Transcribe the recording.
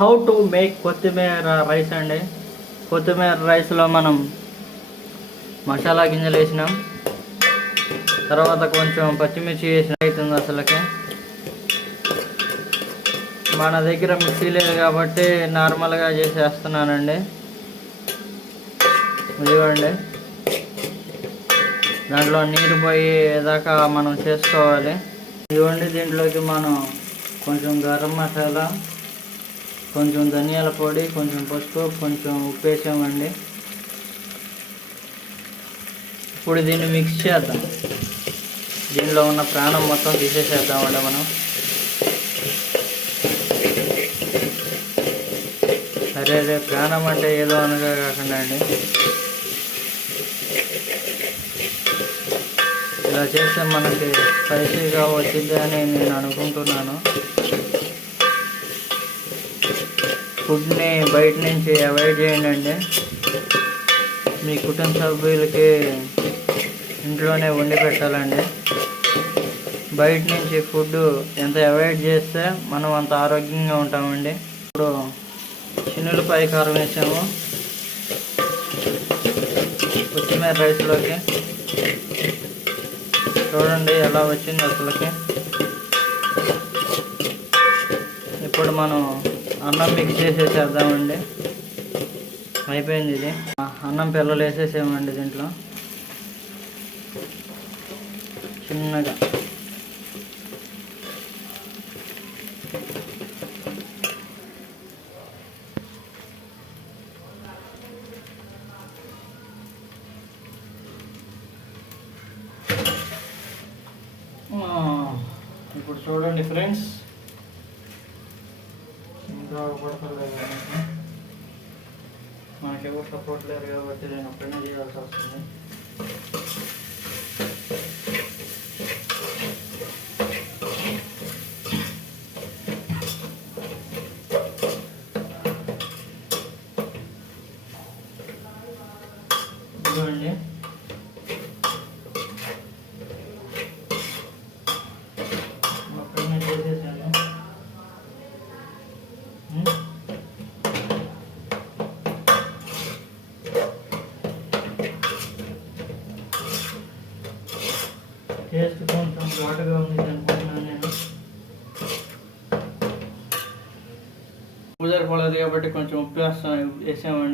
How to make కొత్తిమీర rice అండి. కొత్తిమీర రైస్లో మనం మసాలా గింజలు వేసినాం, తర్వాత కొంచెం పచ్చిమిర్చి వేసిన అవుతుంది. అసలుకి మన దగ్గర మిక్సీ లేదు కాబట్టి నార్మల్గా చేసేస్తున్నానండి. ఇదిగోండి, దాంట్లో నీరు పోయేదాకా మనం చేసుకోవాలి. ఇదిగోండి, దీంట్లోకి మనం కొంచెం గరం మసాలా, కొంచెం ధనియాల పొడి, కొంచెం పసుపు, కొంచెం ఉప్పు వేసామండి. ఇప్పుడు దీన్ని మిక్స్ చేద్దాం. దీనిలో ఉన్న ప్రాణం మొత్తం తీసేసేద్దామండి మనం. సరే ప్రాణం అంటే ఏదో అనగా కాకుండా అండి, ఇలా చేస్తే మనకి స్పైసీగా వచ్చింది అని నేను అనుకుంటున్నాను. ఫుడ్ని బయట నుంచి అవాయిడ్ చేయండి. మీ కుటుంబ సభ్యులకి ఇంట్లోనే వండి పెట్టాలండి. బయట నుంచి ఫుడ్ ఎంత అవాయిడ్ చేస్తే మనం అంత ఆరోగ్యంగా ఉంటామండి. ఇప్పుడు చిన్నులపై కారం వేసాము కొత్తిమీర రైస్లోకి. చూడండి ఎలా వచ్చింది అసలుకి. ఇప్పుడు మనం అన్నం మిక్స్ చేసేసేద్దామండి. అయిపోయింది. ఇది అన్నం పిల్లలు వేసేసామండి దీంట్లో చిన్నగా. ఇప్పుడు చూడండి ఫ్రెండ్స్, ఇంకా పడతలేదు. మనకి ఎవరు సపోర్ట్ లేరు కాబట్టి నేను ఒక్కనే చేయాల్సి వస్తుంది. ఇదిగోండి, ఒక్కనే చేసేసాను. టేస్ట్ కొంచెం ఘాటుగా ఉంది అనుకుంటున్నాను నేను. పూజారి పడదు కాబట్టి కొంచెం ఉప్పు వేసామండి.